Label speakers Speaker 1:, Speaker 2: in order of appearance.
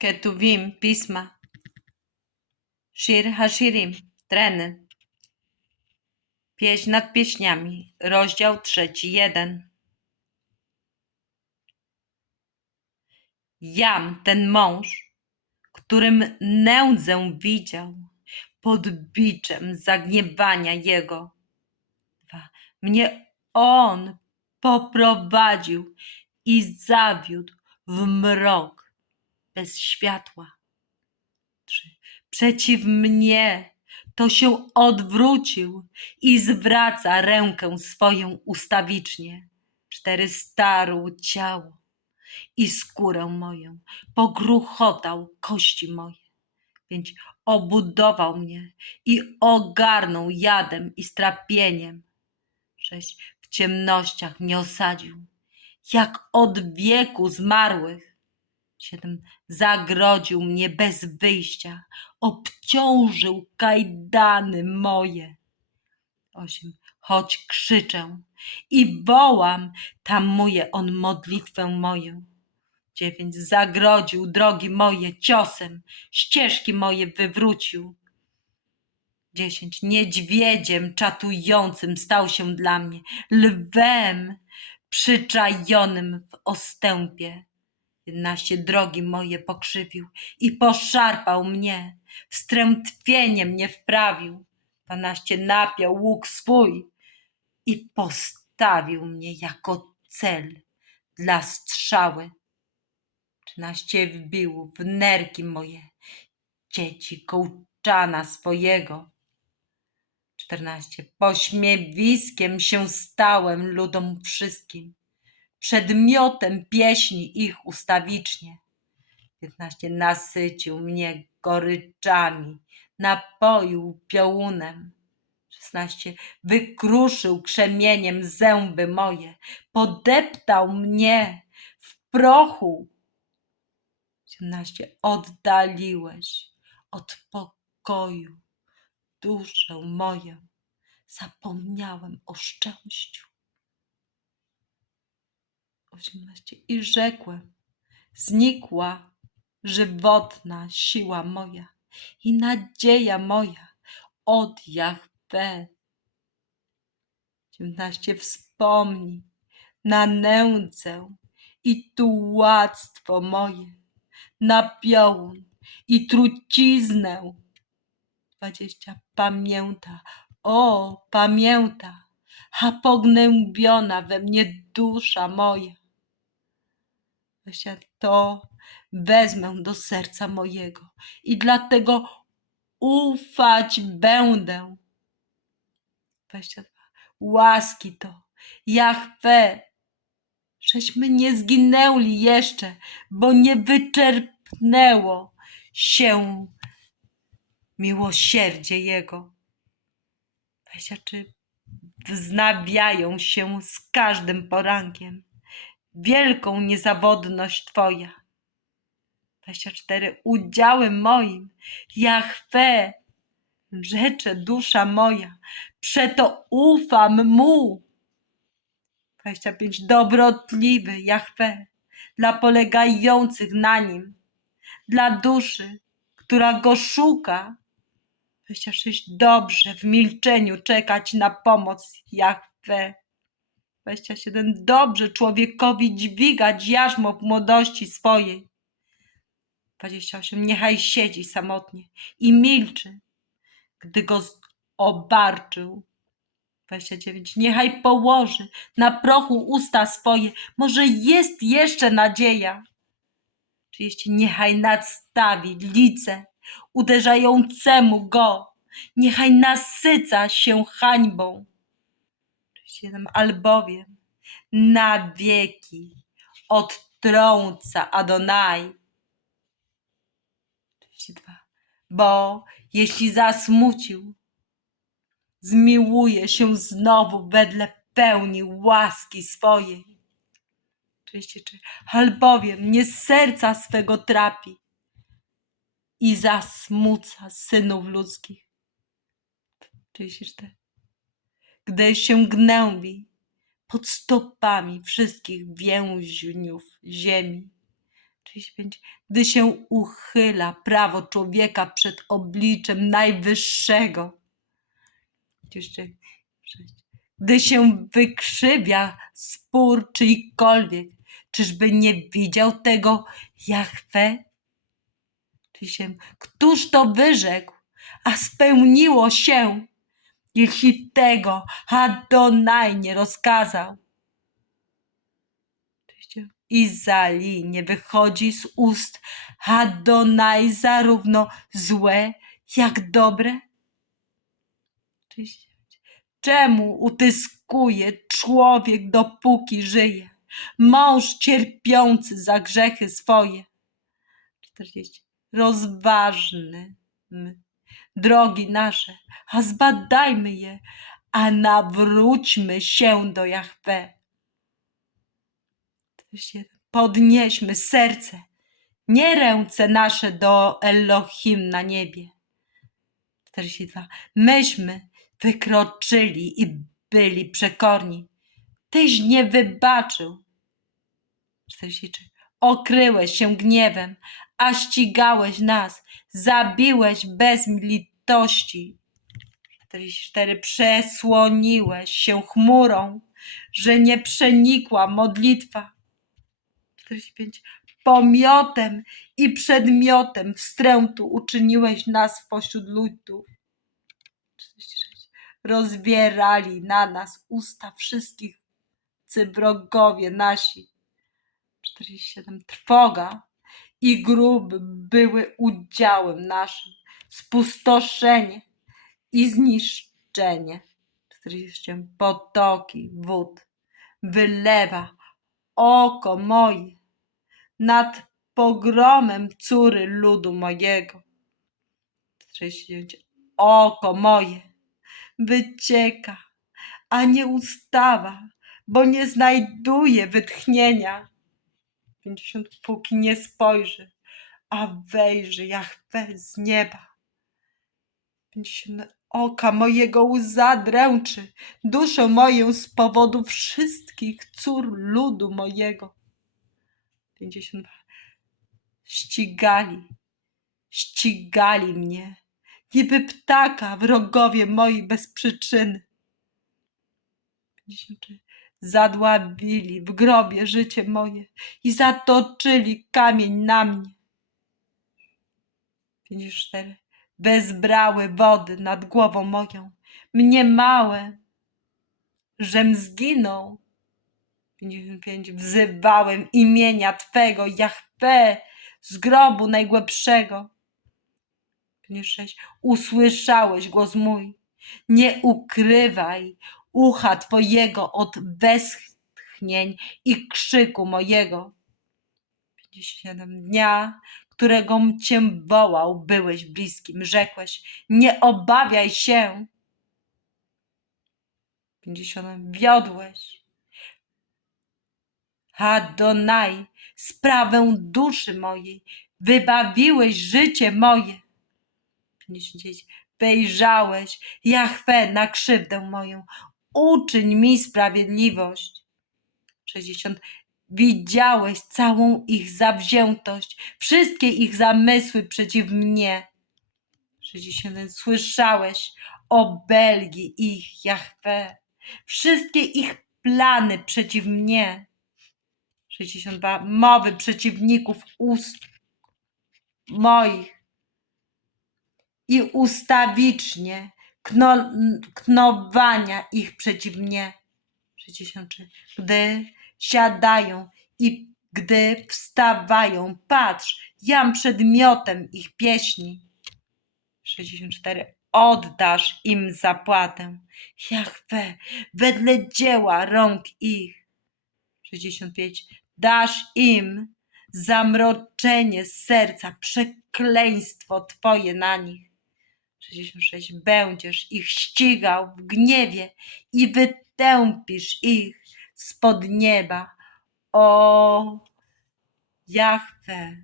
Speaker 1: Ketuvim, pisma. Shir Hashirim, treny. Pieśń nad pieśniami, rozdział trzeci, jeden. Jam, ten mąż, którym nędzę widział, pod biczem zagniewania jego. Mnie on poprowadził i zawiódł w mrok bez światła. Trzy. Przeciw mnie to się odwrócił i zwraca rękę swoją ustawicznie. Cztery starł ciało i skórę moją, pogruchotał kości moje. Pięć obudował mnie i ogarnął jadem i strapieniem. Sześć w ciemnościach mnie osadził, jak od wieku zmarłych. Siedem zagrodził mnie bez wyjścia, obciążył kajdany moje. Osiem choć krzyczę i wołam, tamuje on modlitwę moją. Dziewięć zagrodził drogi moje ciosem, ścieżki moje wywrócił. Dziesięć niedźwiedziem czatującym stał się dla mnie, lwem przyczajonym w ostępie. Jedenaście drogi moje pokrzywił i poszarpał mnie, wstrętwienie mnie wprawił. Dwanaście napiął łuk swój i postawił mnie jako cel dla strzały. Trzynaście wbił w nerki moje, dzieci kołczana swojego. Czternaście pośmiewiskiem się stałem ludom wszystkim, przedmiotem pieśni ich ustawicznie. Piętnaście nasycił mnie goryczami, napoił piołunem. Szesnaście wykruszył krzemieniem zęby moje, podeptał mnie w prochu. Siedemnaście oddaliłeś od pokoju duszę moją, zapomniałem o szczęściu. Osiemnaście i rzekłem, znikła żywotna siła moja i nadzieja moja od Jahwe. Dziewiętnaście wspomnij na nędzę i tułactwo moje, na piołun i truciznę. Dwadzieścia pamięta, o pamięta, a pognębiona we mnie dusza moja. To wezmę do serca mojego i dlatego ufać będę. 22. Łaski to, Jahwe, żeśmy nie zginęli jeszcze, bo nie wyczerpnęło się miłosierdzie Jego. 23. Wznawiają się z każdym porankiem. Wielką niezawodność Twoja. 24. Udziałem moim, Jahwe, rzecze dusza moja, przeto ufam Mu. 25. Dobrotliwy Jahwe, dla polegających na Nim, dla duszy, która Go szuka. 26. Dobrze w milczeniu czekać na pomoc Jahwe. 27. Dobrze człowiekowi dźwigać jarzmo w młodości swojej. 28. Niechaj siedzi samotnie i milczy, gdy go obarczył. 29. Niechaj położy na prochu usta swoje, może jest jeszcze nadzieja. 30. Niechaj nadstawi lice uderzającemu go, niechaj nasyca się hańbą. 31. Albowiem na wieki odtrąca Adonai 32. Bo jeśli zasmucił, zmiłuje się znowu wedle pełni łaski swojej. 33. Albowiem nie serca swego trapi i zasmuca synów ludzkich. 34. Gdy się gnębi pod stopami wszystkich więźniów ziemi. 35. Gdy się uchyla prawo człowieka przed obliczem Najwyższego. Jeszcze sześć. Gdy się wykrzywia spór czyjkolwiek, czyżby nie widział tego Jahwe? 37. Któż to wyrzekł, a spełniło się, jeśli tego Adonai nie rozkazał? Izali nie wychodzi z ust Adonai zarówno złe, jak dobre? 39. Czemu utyskuje człowiek, dopóki żyje? Mąż cierpiący za grzechy swoje. 40. Rozważny my, drogi nasze, a zbadajmy je, a nawróćmy się do Jahwe. 41. Podnieśmy serce, nie ręce nasze do Elohim na niebie. 42. Myśmy wykroczyli i byli przekorni. Tyś nie wybaczył. 43. Okryłeś się gniewem, a ścigałeś nas, zabiłeś bez litości. 44. Przesłoniłeś się chmurą, że nie przenikła modlitwa. 45. Pomiotem i przedmiotem wstrętu uczyniłeś nas pośród ludów. 46. Rozbierali na nas usta wszystkich wrogowie nasi. 47. Trwoga i grób były udziałem naszym. Spustoszenie i zniszczenie. 47. Potoki wód wylewa oko moje nad pogromem córy ludu mojego. 49. Oko moje wycieka, a nie ustawa, bo nie znajduje wytchnienia. 50. Póki nie spojrzy, a wejrzy Jahwe z nieba. 50. Oka mojego łza dręczy, duszę moją z powodu wszystkich cór ludu mojego. 52. Ścigali, ścigali mnie, niby ptaka wrogowie moi bez przyczyny. 53. Zadłabili w grobie życie moje i zatoczyli kamień na mnie. 54. Wezbrały wody nad głową moją, mnie małe, żem zginął. 55. Wzywałem imienia Twego, Jahwe, z grobu najgłębszego. 56. Usłyszałeś głos mój. Nie ukrywaj ucha Twojego od westchnień i krzyku mojego. 57. Dnia, którego Cię wołał, byłeś bliskim, rzekłeś, nie obawiaj się. 50. Wiodłeś. Adonai, sprawę duszy mojej, wybawiłeś życie moje. 59. Wejrzałeś, Jahwe, na krzywdę moją, uczyń mi sprawiedliwość. 60. Widziałeś całą ich zawziętość, wszystkie ich zamysły przeciw mnie. 61. Słyszałeś obelgi ich, Jahwe, wszystkie ich plany przeciw mnie. 62. Mowy przeciwników ust moich i ustawicznie kno, knowania ich przeciw mnie. 63. Gdy siadają i gdy wstawają, patrz, jam przedmiotem ich pieśni. 64. Oddasz im zapłatę, Jahwe, wedle dzieła rąk ich. 65. Dasz im zamroczenie serca, przekleństwo Twoje na nich. 66. Będziesz ich ścigał w gniewie i wytępisz ich spod nieba. O Jahwe,